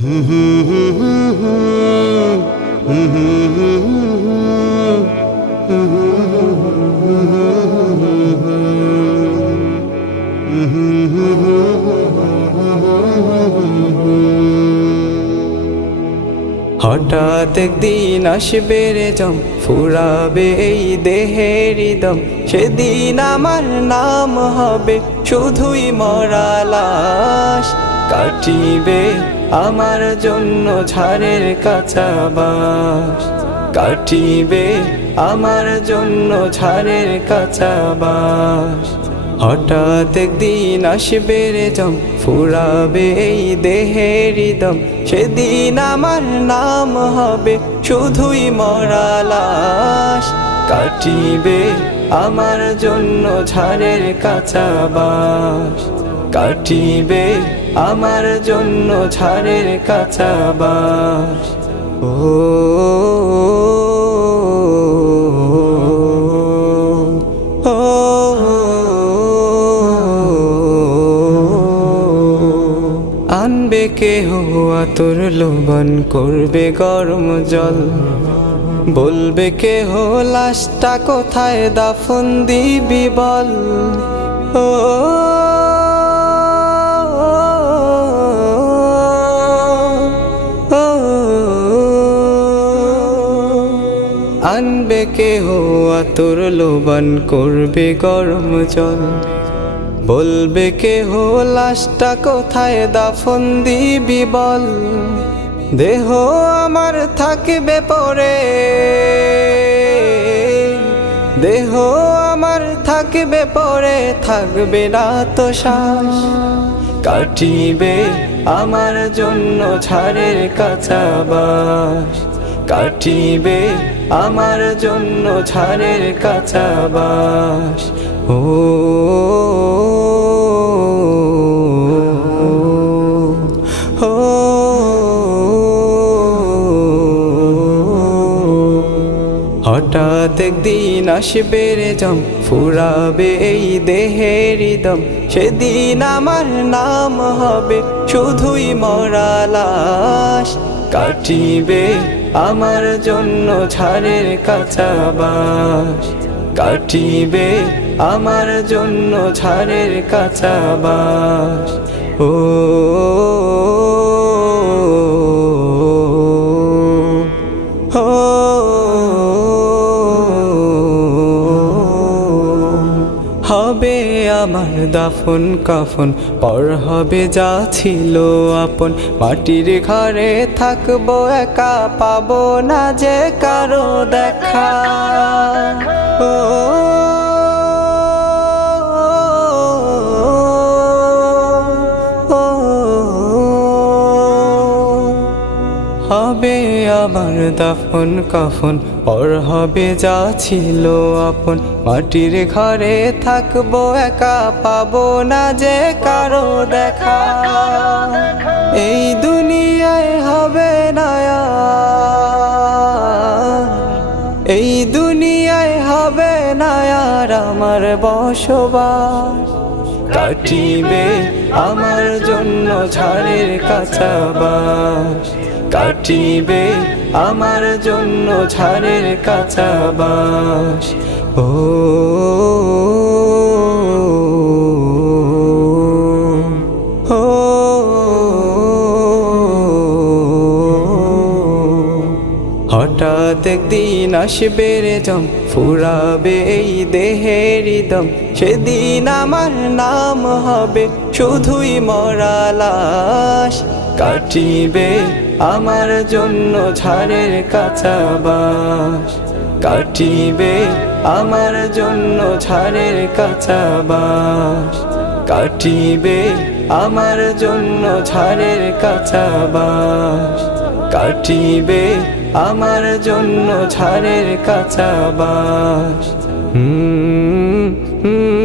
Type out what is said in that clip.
হঠাৎ একদিন আসবে রে জম, ফুরাবে এই দেহের দম। সেদিন আমার নাম হবে, শুধুই মরা লাশ কাটিবে আমার জন্য ঝাড়ের কাঁচা বাস কাটিবে আমার জন্য ঝাড়ের কাঁচা বাস হঠাৎ একদিন আসবে রে জম, ফুরাবে এই দেহের দম। সেদিন আমার নাম হবে শুধুই মরা লাশ কাটিবে আমার জন্য ঝাড়ের কাঁচা বাস কাটিবে আমার জন্য ঝাড়ের কাঁচা বাস ও আনবে কেহ আতর লোবন করবে গরম জল। বলবে কেহ লাশটা কোথায়? দাফন দিবি বল। ও, আনবে কেহ? আতর লোবন করবে গরম জল। বলবে কেহ, লাশটা কোথায়? দাফন দিবি বল। দেহ আমার থাকবে পরে। দেহ আমার থাকবে পরে। থাকবে না তো শ্বাস। কাটিবে আমার জন্য ছাড়ের কাঁচা বাস কাটিবে আমার জন্য ঝাড়ের কাঁচা বাস ও, হঠাৎ একদিন আসবে রে জম, ফুরাবে এই দেহের দম। সেদিন আমার নাম হবে শুধুই মরা লাশ। কাটিবে আমার জন্য ঝাড়ের কাঁচা কাটিবে আমার জন্য ঝাড়ের কাঁচা আমার দাফন কাফন, পর হবে যা ছিল আপন। মাটির ঘরে থাকব একা, পাবো না যে কারও দেখা। ও আমার দাফন কাফন, পর হবে যা ছিল আপন। মাটির ঘরে থাকব একা, পাবো না যে কারও দেখা। এই দুনিয়ায় হবে না আর। এই দুনিয়ায় হবে না আর আমার বসবাস। কাটিবে আমার জন্য ঝাড়ের কাঁচা বাস। কাটিবে আমার জন্য ঝাড়ের কাঁচা ও হঠাৎ একদিন আসবে রে জম, ফুরাবে এই দেহের দম। সেদিন আমার নাম হবে শুধুই মরা লাশ কাটিবে আমার জন্য ঝাড়ের কাঁচা বাস কাটিবে আমার জন্য ঝাড়ের কাঁচা বাস কাটিবে আমার জন্য ঝাড়ের কাঁচা বাস কাটিবে আমার জন্য ঝাড়ের কাঁচা বাস হুম হুম।